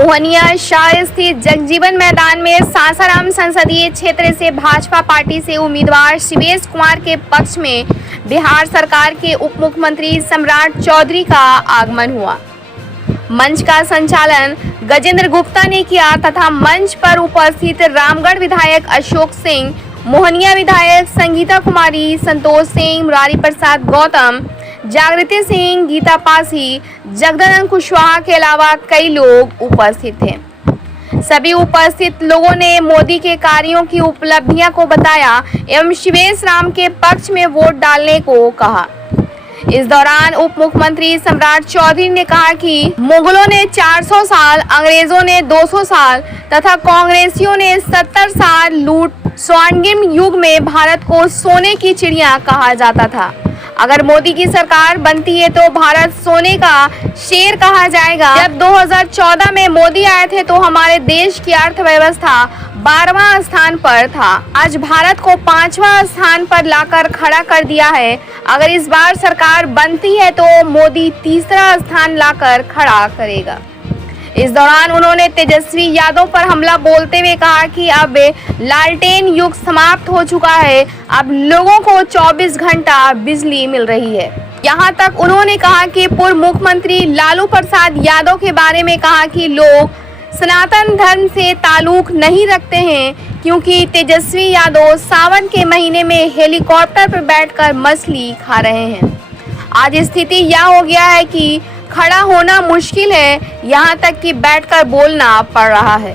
मोहनिया शहर स्थित जगजीवन मैदान में सासाराम संसदीय क्षेत्र से भाजपा पार्टी से उम्मीदवार शिवेश कुमार के पक्ष में बिहार सरकार के उप मुख्यमंत्री सम्राट चौधरी का आगमन हुआ। मंच का संचालन गजेंद्र गुप्ता ने किया तथा मंच पर उपस्थित रामगढ़ विधायक अशोक सिंह, मोहनिया विधायक संगीता कुमारी, संतोष सिंह, मुरारी प्रसाद गौतम, जागृति सिंह, गीता पासी, जगदानंद कुशवाहा के अलावा कई लोग उपस्थित थे। सभी उपस्थित लोगों ने मोदी के कार्यों की उपलब्धियां को बताया एवं शिवेश राम के पक्ष में वोट डालने को कहा। इस दौरान उप मुख्यमंत्री सम्राट चौधरी ने कहा कि मुगलों ने 400 साल, अंग्रेजों ने 200 साल तथा कांग्रेसियों ने 70 साल लूट, स्वर्णिम युग में भारत को सोने की चिड़िया कहा जाता था। अगर मोदी की सरकार बनती है तो भारत सोने का शेर कहा जाएगा। जब 2014 में मोदी आए थे तो हमारे देश की अर्थव्यवस्था 12वां स्थान पर था। आज भारत को 5वां स्थान पर लाकर खड़ा कर दिया है। अगर इस बार सरकार बनती है तो मोदी 3रा स्थान लाकर खड़ा करेगा। इस दौरान उन्होंने तेजस्वी यादव पर हमला बोलते हुए कहा कि अब लालटेन युग समाप्त हो चुका है, अब लोगों को 24 घंटा बिजली मिल रही है। यहाँ तक उन्होंने कहा कि पूर्व मुख्यमंत्री लालू प्रसाद यादव के बारे में कहा कि लोग सनातन धर्म से ताल्लुक नहीं रखते हैं क्योंकि तेजस्वी यादव सावन के महीने में हेलीकॉप्टर पर बैठकर मछली खा रहे हैं। आज स्थिति यह हो गया है कि खड़ा होना मुश्किल है, यहाँ तक कि बैठकर बोलना पड़ रहा है।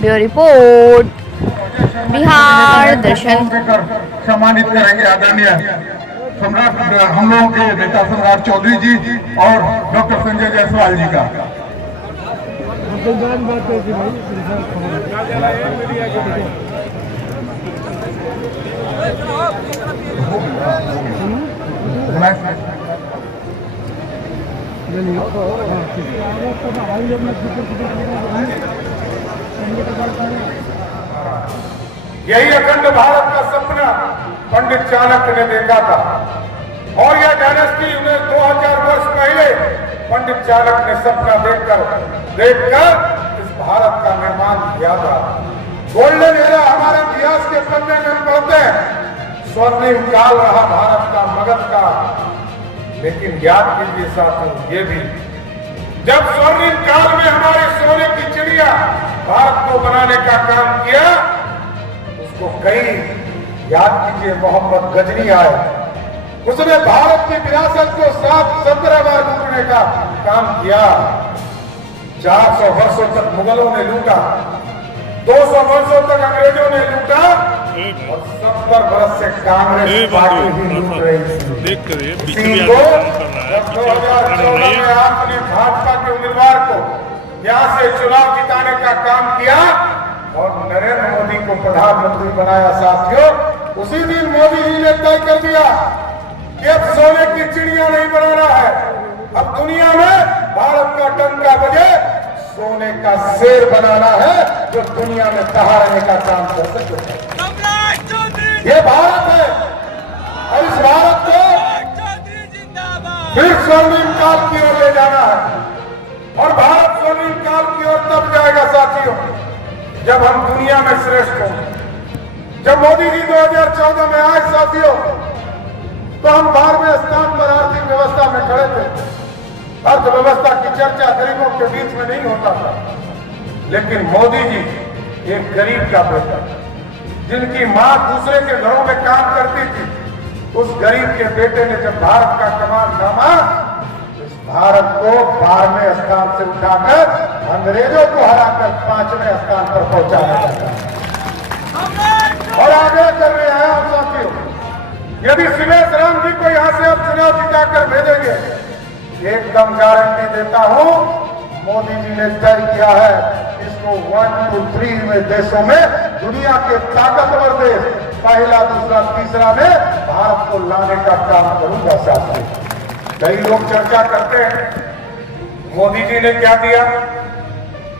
ब्यूरो रिपोर्ट, बिहार दर्शन। सम्मानित करेंगे आदरणीय सम्राट, हम लोगों के नेता सम्राट चौधरी जी और डॉक्टर संजय जायसवाल जी का। यही अखंड भारत का सपना पंडित चाणक्य ने देखा था और यह डायनेस्टी उन्हें 2000 वर्ष पहले पंडित चाणक्य ने सपना देखकर इस भारत का निर्माण किया था। गोल्डन एरा हमारे इतिहास के पन्ने में पढ़ते हैं, स्वर्णिम काल रहा भारत का, मगध का। लेकिन याद कीजिए साथियों, ये भी जब स्वर्णिम काल में हमारे सोने की चिड़िया भारत को बनाने का काम किया, उसको कई याद कीजिए मोहम्मद गजनी आए, उसने भारत की विरासत को 17 बार लूटने का काम किया। 400 वर्षों तक मुगलों ने लूटा, 200 वर्षों तक अंग्रेजों ने लूटा और 70 वर्ष से कांग्रेस पार्टी भी लूट रही थी। 2014 में आपने भाजपा के उम्मीदवार को यहाँ से चुनाव जिताने का काम किया और नरेंद्र मोदी को प्रधानमंत्री बनाया। साथियों, उसी दिन मोदी जी ने तय कर दिया कि अब सोने की चिड़िया नहीं बनाना है, अब दुनिया में भारत का डंका बजे, सोने का शेर बनाना है जो दुनिया में सहारने का काम कर सके। ये भारत है और इस भारत को फिर स्वर्णिम काल की ओर ले जाना है और भारत स्वर्णिम काल की ओर तब जाएगा साथियों जब हम दुनिया में श्रेष्ठ होंगे। जब मोदी जी 2014 में आए साथियों, तो हम 12वें स्थान पर आर्थिक व्यवस्था में खड़े थे। अर्थव्यवस्था की चर्चा गरीबों के बीच में नहीं होता था, लेकिन मोदी जी एक गरीब का बेटा, जिनकी मां दूसरे के घरों में काम करती थी, उस गरीब के बेटे ने जब भारत का कमान थामा, इस भारत को 12वें स्थान से उठाकर अंग्रेजों को हराकर 5वें स्थान पर पहुंचाया जाता है और आगे कर रहे हैं हम साथियों। यदि शिवेश राम जी को यहां से आप चुनाव जिताकर भेजेंगे, एकदम गारंटी देता हूं, मोदी जी ने तय किया है इसको 1, 2, 3 में देशों में, दुनिया के ताकतवर देश पहला, दूसरा, तीसरा में भारत को लाने का काम करूंगा साथियों। कई लोग चर्चा करते हैं मोदी जी ने क्या दिया।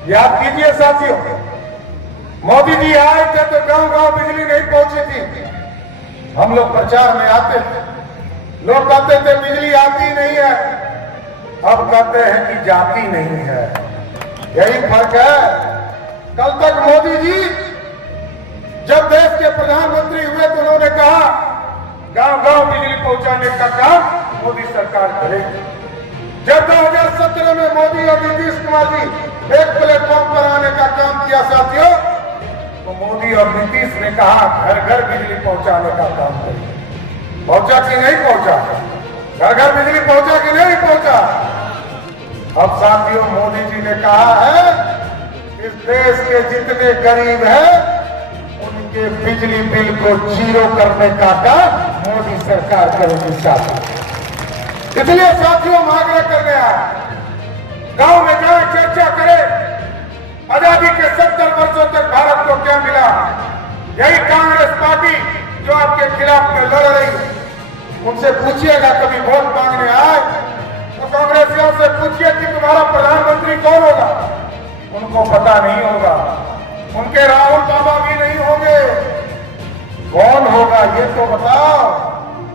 याद कीजिए साथियों, मोदी जी आए थे तो गांव-गांव बिजली नहीं पहुंची थी। हम लोग प्रचार में आते थे, लोग कहते थे बिजली आती नहीं है, अब कहते हैं कि जाती नहीं है। यही फर्क है। कल तक मोदी जी जब देश के प्रधानमंत्री हुए तो उन्होंने कहा गांव-गांव बिजली पहुंचाने का काम मोदी सरकार करेगी। जब 2017 में मोदी और नीतीश कुमार जी एक प्लेटफॉर्म पर आने का काम किया साथियों, तो मोदी और नीतीश ने कहा घर घर बिजली पहुंचाने का काम करेगी। पहुंचा कि नहीं पहुंचा? घर घर बिजली पहुंचा कि नहीं पहुंचा? अब साथियों मोदी जी ने कहा है इस देश के जितने गरीब हैं उनके बिजली बिल को जीरो करने का काम मोदी सरकार करेगी साथियों। इसलिए साथियों हम आग्रह करने आए गांव में जाए चर्चा करें आजादी के 70 वर्षों तक भारत को क्या मिला। यही कांग्रेस पार्टी जो आपके खिलाफ में लड़ रही है उनसे पूछिएगा, कभी वोट मांगने आए तो कांग्रेसियों से पूछिए कि तुम्हारा प्रधानमंत्री कौन होगा। उनको पता नहीं होगा, उनके राहुल बाबा भी नहीं होंगे। कौन होगा ये तो बताओ।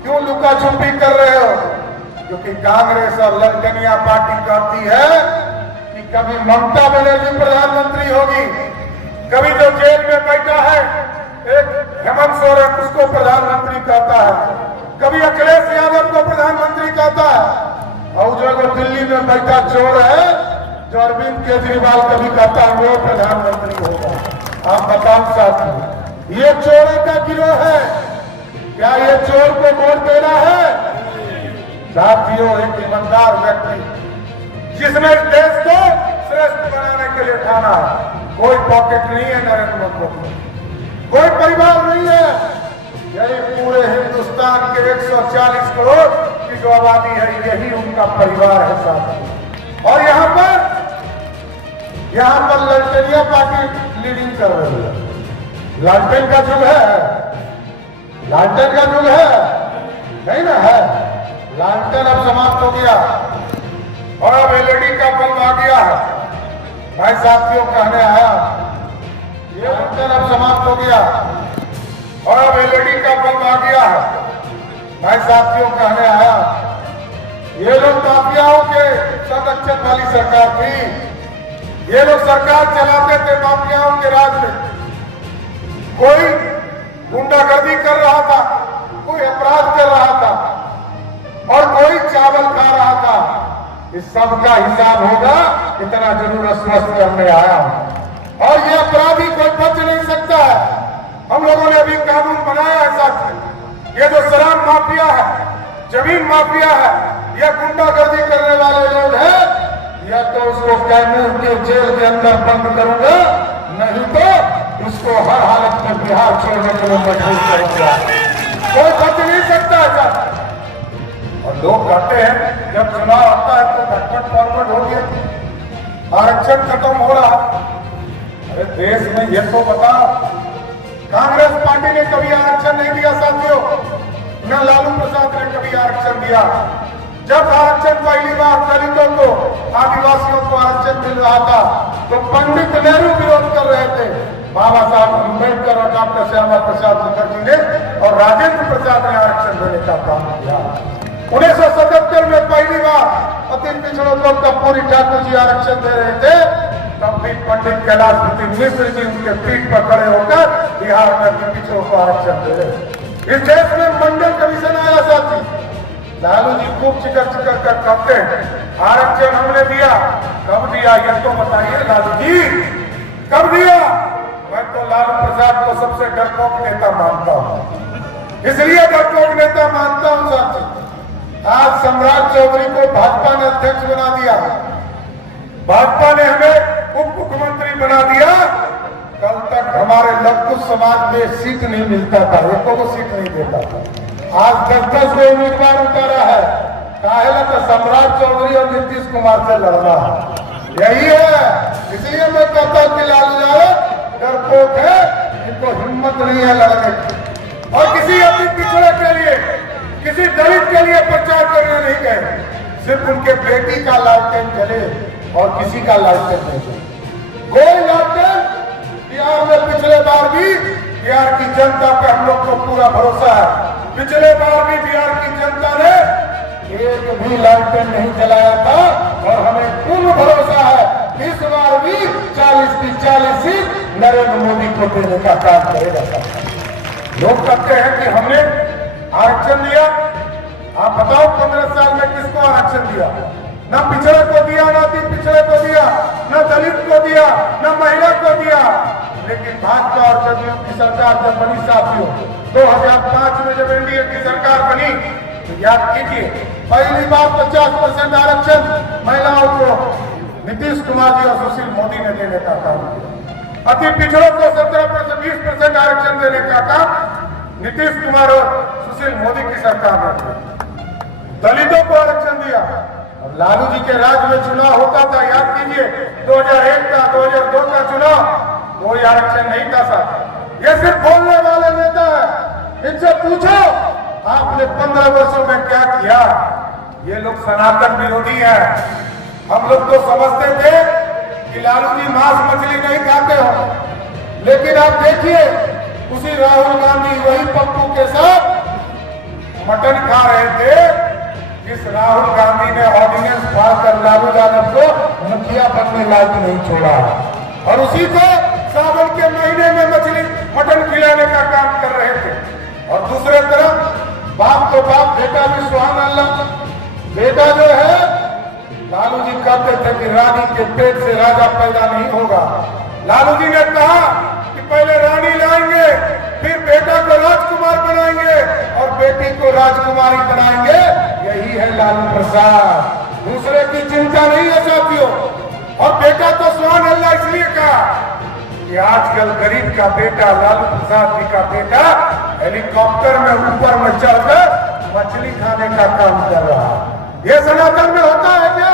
क्यों लुका छुपी कर रहे हो? क्योंकि कांग्रेस और ललटनिया पार्टी कहती है कि कभी ममता बनर्जी प्रधानमंत्री होगी, कभी जो जेल में बैठा है एक हेमंत सोरेन उसको प्रधानमंत्री कहता है, कभी अखिलेश यादव को प्रधानमंत्री कहता है, और जो दिल्ली में बैठा चोर है जो अरविंद केजरीवाल कभी कहता है वो प्रधानमंत्री होगा। आप बताओ साथियों, ये चोरों का गिरोह है। क्या ये चोर को वोट देना है? साथियों एक ईमानदार व्यक्ति जिसने इस देश को श्रेष्ठ बनाने के लिए ठाना है, कोई पॉकेट नहीं है नरेंद्र मोदी, कोई परिवार नहीं है। यही पूरे हिंदुस्तान के 140 करोड़ की जो आबादी है यही उनका परिवार है साथियों। और यहाँ पर ललटनिया पार्टी लीडिंग कर रही है। लालटेन का युग है, लालटेन का युग है नहीं ना है। लालटेन अब समाप्त हो गया और अब एलईडी का बल्ब आ गया है। भाई साथियों कहने आया ये लालटेन अब समाप्त हो गया और अब एलईडी का बल्ब आ गया है। भाई साथियों कहने आया ये लोग माफियाओं के संरक्षण वाली सरकार थी। ये लोग सरकार चलाते थे माफियाओं के राज में। कोई गुंडागर्दी कर रहा था, कोई अपराध कर रहा था और कोई चावल खा रहा था। इस सब का हिसाब होगा, इतना जरूर स्पष्ट करने आया हूं। और ये अपराधी कोई बच नहीं सकता है। हम लोगों ने अभी कानून बनाया है साथियों। ये जो शराब माफिया है, जमीन माफिया है, या गुंडागर्दी करने वाले लोग हैं, या तो उसको कैमूर के जेल के अंदर बंद करूंगा, नहीं तो उसको हर हालत में बिहार छोड़ने के लिए मजबूर करूंगा। कोई बच नहीं सकता है। और लोग कहते हैं जब चुनाव आता है तो बैकवर्ड फॉरवर्ड हो गया, आरक्षण खत्म हो रहा। अरे देश में ये तो बताओ, कांग्रेस पार्टी ने कभी आरक्षण नहीं दिया साथियों, न लालू प्रसाद ने कभी आरक्षण दिया। जब आरक्षण पहली बार दलितों को, आदिवासियों को आरक्षण मिल रहा था तो पंडित नेहरू विरोध कर रहे थे। बाबा साहब अम्बेडकर और डॉक्टर श्यामा प्रसाद मुखर्जी ने और राजेंद्र प्रसाद ने आरक्षण देने का काम किया। 1977 में पहली बार अति पिछड़ों को कर्पूरी ठाकुर जी आरक्षण दे रहे थे, तब भी पंडित कैलाश मिश्र जी उनके पीठ पर खड़े होकर बिहार में अति पिछड़ों को आरक्षण दे रहे। इस देश में मंडल कमीशन आया साथी। लालू जी खूब चिकर कर कहते हैं आरक्षण हमने दिया। कब दिया ये तो बताइए लालू जी, कब दिया? मैं तो लालू प्रसाद को सबसे डरपोक नेता मानता हूँ, इसलिए डरपोक नेता मानता हूँ साथी। आज सम्राट चौधरी को भाजपा ने अध्यक्ष बना दिया, भाजपा ने हमें उप मुख्यमंत्री बना दिया। कल तक हमारे लघु समाज में सीट नहीं मिलता था, एक को सीट नहीं देता था। आज 10-10 को उम्मीदवार उतारा है। काहेला तो सम्राट चौधरी और नीतीश कुमार से लड़ना है, यही है। इसलिए मैं कहता हूँ कि लालू यादव डरपोक है, इनको हिम्मत नहीं है लड़ने की। और किसी अति पिछड़े के लिए, किसी दलित के लिए प्रचार करने नहीं गए। सिर्फ उनके बेटी का लालटेन जले और किसी का लालटेन नहीं जले। कोई लालटेन बिहार में पिछले बार भी बिहार की जनता पे हम लोग को पूरा भरोसा है। पिछले बार भी बिहार की जनता ने एक भी लालटेन नहीं जलाया था और हमें पूर्ण भरोसा है इस बार भी नरेंद्र मोदी को देने का काम करेगा सरकार। लोग कहते हैं कि हमने आरक्षण दिया, आप बताओ 15 साल में किसको आरक्षण दिया? न पिछड़े को दिया, न अति पिछड़े को दिया, न दलित को दिया, न महिला को दिया। लेकिन भाजपा और जदयू की सरकार जब बनी साथियों 2005 में जब एनडीए की सरकार बनी तो याद कीजिए पहली बार 50% आरक्षण महिलाओं को नीतीश कुमार जी और सुशील मोदी ने देने का काम किया। अति पिछड़ों को 17% 20% आरक्षण देने का काम नीतीश कुमार और सुशील मोदी की सरकार ने किया। दलितों को आरक्षण दिया और लालू जी के राज में चुनाव होता था, याद कीजिए 2001 का 2002 का चुनाव, कोई आरक्षण नहीं था साहब। ये सिर्फ बोलने वाले नेता है, इनसे पूछो आपने 15 वर्षों में क्या किया। ये लोग सनातन विरोधी हैं। हम लोग तो समझते थे कि लालू जी मांस मछली नहीं खाते हो, लेकिन आप देखिए उसी राहुल गांधी वही पप्पू के साथ मटन खा रहे थे जिस राहुल गांधी ने ऑर्डिनेंस पास कर लालू यादव को मुखिया बनने लायक नहीं छोड़ा, और उसी को सावन के महीने में मछली मटन खिलाने का काम कर रहे थे। और दूसरे तरफ बाप तो बाप, बेटा भी सुभान अल्लाह। बेटा जो है लालू जी कहते थे कि रानी के पेट से राजा पैदा नहीं होगा। लालू जी ने कहा कि पहले रानी लाएंगे, फिर बेटा को राजकुमार बनाएंगे और बेटी को राजकुमारी बनाएंगे। यही है लालू प्रसाद, दूसरे की चिंता नहीं है साथियों। और बेटा तो सुभान अल्लाह इसलिए कहा कि आजकल गरीब का बेटा, लालू प्रसाद जी का बेटा हेलीकॉप्टर में ऊपर में चढ़कर मछली खाने का काम कर रहा है। ये सनातन में होता है क्या?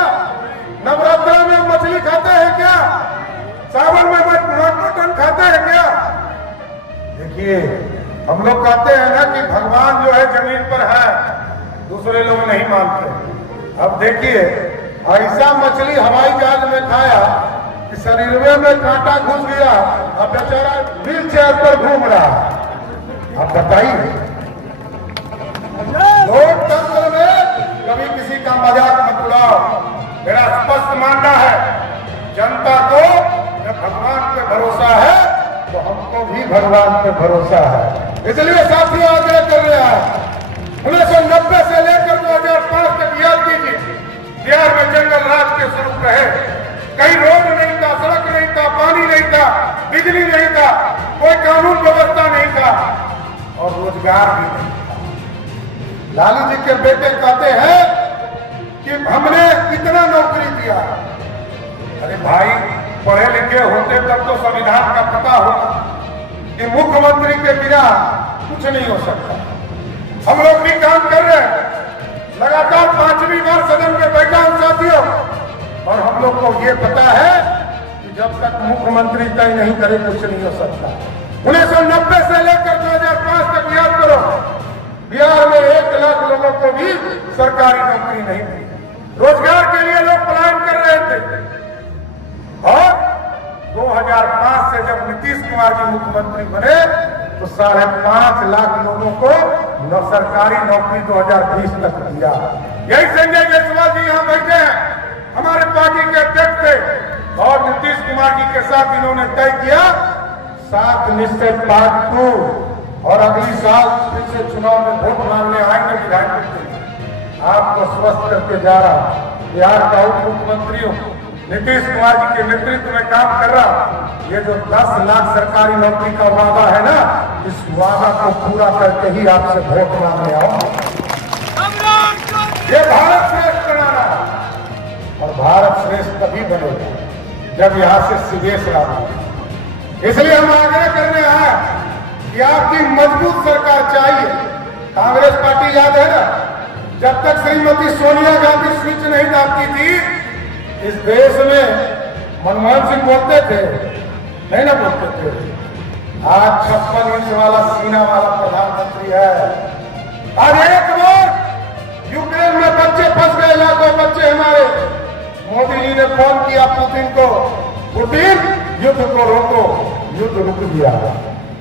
नवरात्र में मछली खाते हैं क्या? सावन में मटन खाते हैं क्या? देखिए हम लोग कहते हैं ना कि भगवान जो है जमीन पर है, दूसरे लोग नहीं मानते। अब देखिए ऐसा मछली हवाई जहाज में खाया कि शरीर में कांटा घुस गया, अब बेचारा व्हील चेयर पर घूम रहा। अब बताइए लोकतंत्र में कभी किसी का मजाक मत उड़ाओ। मेरा स्पष्ट मानना है जनता को जब भगवान पे भरोसा है तो हमको भी भगवान पे भरोसा है। इसलिए साथियों आग्रह कर रहा है 1990 से लेकर 2005 तक याद कीजिए बिहार में जंगल राज के स्वरूप रहे। कहीं रोड नहीं था, सड़क नहीं था, पानी नहीं था, बिजली नहीं था, कोई कानून व्यवस्था नहीं था और रोजगार भी नहीं था। लालू जी के बेटे कहते हैं कि हमने कितना नौकरी दिया। अरे भाई पढ़े लिखे होते तब तो संविधान का पता होता कि मुख्यमंत्री के बिना कुछ नहीं हो सकता। हम लोग भी काम कर रहे हैं, लगातार 5वीं बार सदन में बैठा हूं साथियों, और हम लोग को ये पता है कि जब तक मुख्यमंत्री तय नहीं करे कुछ नहीं हो सकता। 1990 से लेकर 2005 तक याद करो बिहार में 1 लाख लोगों को भी सरकारी नौकरी नहीं थी। रोजगार के लिए लोग पलायन कर रहे थे। और 2005 से जब नीतीश कुमार जी मुख्यमंत्री बने तो 5.5 लाख लोगों को सरकारी नौकरी 2020 तक दिया। यही संजय जायसवाल जी यहाँ बैठे हैं, हमारे पार्टी के अध्यक्ष थे, और नीतीश कुमार जी के साथ इन्होंने तय किया 7 निश्चय पार्ट 2, और अगली साल फिर से चुनाव में वोट मांगने आएंगे विधायक के। आपको स्वस्थ करके जा रहा बिहार का उप मुख्यमंत्री हूं, नीतीश कुमार जी के नेतृत्व में काम कर रहा। ये जो 10 लाख सरकारी नौकरी का वादा है ना, इस वादा को पूरा करके ही आपसे वोट मांगने आओ। ये भारत श्रेष्ठ बनाना है, और भारत श्रेष्ठ तभी बनेगा जब यहाँ से सुदेश लागू। इसलिए हम आग्रह करने आए कि आपकी मजबूत सरकार चाहिए। कांग्रेस पार्टी याद है ना, जब तक श्रीमती सोनिया गांधी स्विच नहीं दाबती थी इस देश में, मनमोहन सिंह बोलते थे नहीं ना बोलते थे, आज 56 इंच वाला सीना वाला प्रधानमंत्री है। आज एक बार यूक्रेन में बच्चे फंस गए, लाखों बच्चे हमारे। मोदी जी ने फोन किया पुतिन को, पुतिन युद्ध को रोको, युद्ध रुक गया।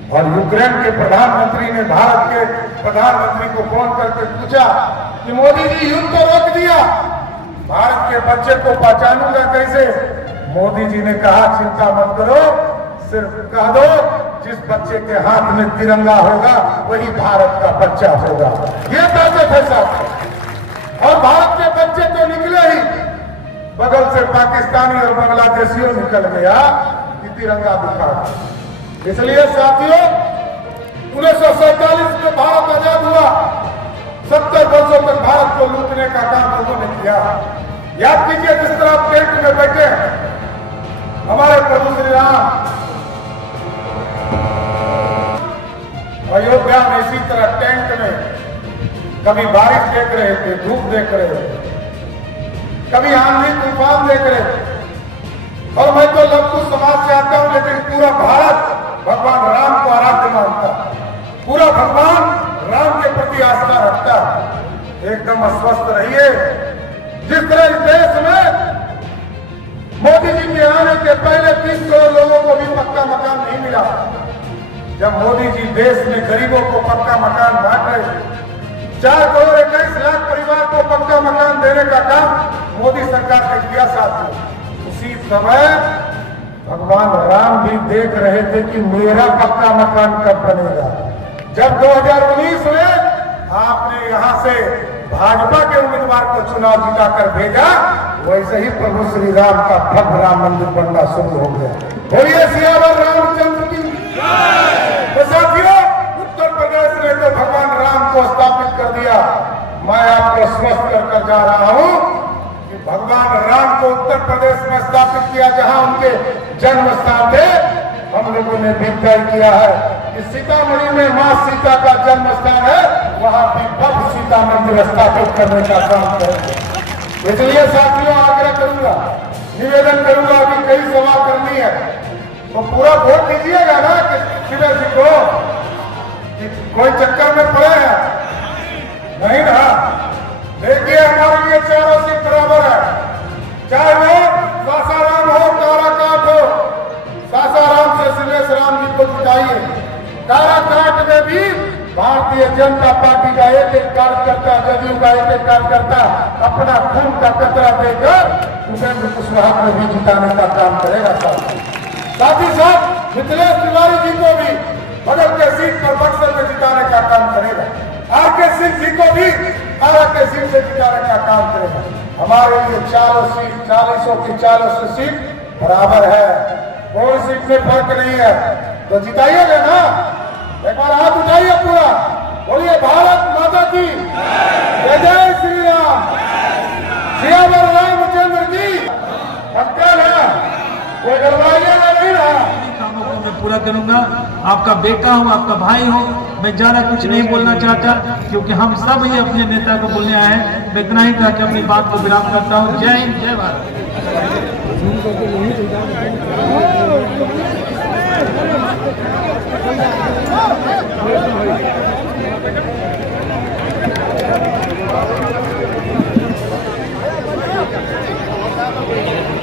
और यूक्रेन के प्रधानमंत्री ने भारत के प्रधानमंत्री को फोन करके पूछा कि मोदी जी युद्ध तो रोक दिया, भारत के बच्चे को पहचानूंगा कैसे? मोदी जी ने कहा चिंता मत करो, सिर्फ कह दो जिस बच्चे के हाथ में तिरंगा होगा वही भारत का बच्चा होगा। ये ताकत है साथ। और भारत के बच्चे तो निकले ही, बगल से पाकिस्तानी और बांग्लादेशियों निकल गया कि तिरंगा दिखा। इसलिए साथियों 1947 में भारत आजाद हुआ, 70 वर्षों तक भारत को लूटने का काम लोगों ने किया। याद कीजिए जिस तरह आप टेंट में बैठे हैं, हमारे प्रभु श्री राम अयोध्या में इसी तरह टेंट में कभी बारिश देख रहे थे, धूप देख रहे थे, कभी आंधी तूफान देख रहे थे। और मैं तो लघु समाज से आता हूं, लेकिन पूरा भारत भगवान राम को आराध्य मानता, पूरा भगवान राम के प्रति आस्था रखता। एकदम अस्वस्थ रहिए। जिस तरह इस देश में मोदी जी के आने के पहले 30 करोड़ लोगों को भी पक्का मकान नहीं मिला। जब मोदी जी देश में गरीबों को पक्का मकान बांट रहे, 4 करोड़ 21 लाख परिवार को पक्का मकान देने का काम मोदी सरकार ने किया। साथियों उसी समय भगवान राम भी देख रहे थे कि मेरा पक्का मकान कब बनेगा। जब 2019 में आपने यहां से भाजपा के उम्मीदवार को चुनाव जिताकर भेजा, वैसे ही प्रभु श्री राम का भव्य राम मंदिर बनना शुरू हो गया। बोलिए सियावर रामचंद्र की। तो साथियों उत्तर प्रदेश ने तो भगवान राम को स्थापित कर दिया। मैं आपको स्वस्थ कर जा रहा हूं कि भगवान राम को उत्तर प्रदेश में स्थापित किया, जहां उनके जन्म स्थान थे। हम लोगों ने भी तय किया है कि सीतामढ़ी में मां सीता का जन्म स्थान है, वहां भी भव्य सीता मंदिर स्थापित करने का काम करेंगे। इसलिए साथियों आग्रह करूंगा, निवेदन करूंगा कि कई सभा करनी है तो पूरा वोट दीजिएगा ना कि शिविर जी को, कोई चक्कर में पड़े हैं नहीं ना। देखिए हमारे लिए चारों सीट बराबर है, चाहे वो सासाराम हो, काराकाट हो। सासाराम से शिवेश राम जी को जिताइए। काराकाट में भी भारतीय जनता पार्टी का एक कार्यकर्ता, जदयू का एक कार्यकर्ता अपना खून का कतरा देकर उपेंद्र कुशवाहा को भी जिताने का काम करेगा। साथ ही साथ मिथिलेश तिवारी जी को भी बगल के सीट पर बक्सर में जिताने का काम करेगा। आर.के. सिंह जी को भी आरा के सीट से जिताने का काम करेगा। हमारे लिए चारों सीट 40 की 40 सीट बराबर है, कोई सीट में फर्क नहीं है। तो जिताइएगा ना, एक बार हाथ उठाइए पूरा, बोलिए भारत माता की जय, जय श्री राम, सियावर रामचंद्र की। पक्का ना, कोई गड़बड़ाइएगा नहीं रहा। कामों को मैं पूरा करूंगा। आपका बेटा हूं, आपका भाई हूं। मैं ज्यादा कुछ नहीं बोलना चाहता क्योंकि हम सब ही अपने नेता को बोलने आए हैं। मैं इतना ही कह के अपनी बात को विराम करता हूं। जय हिंद, जय भारत।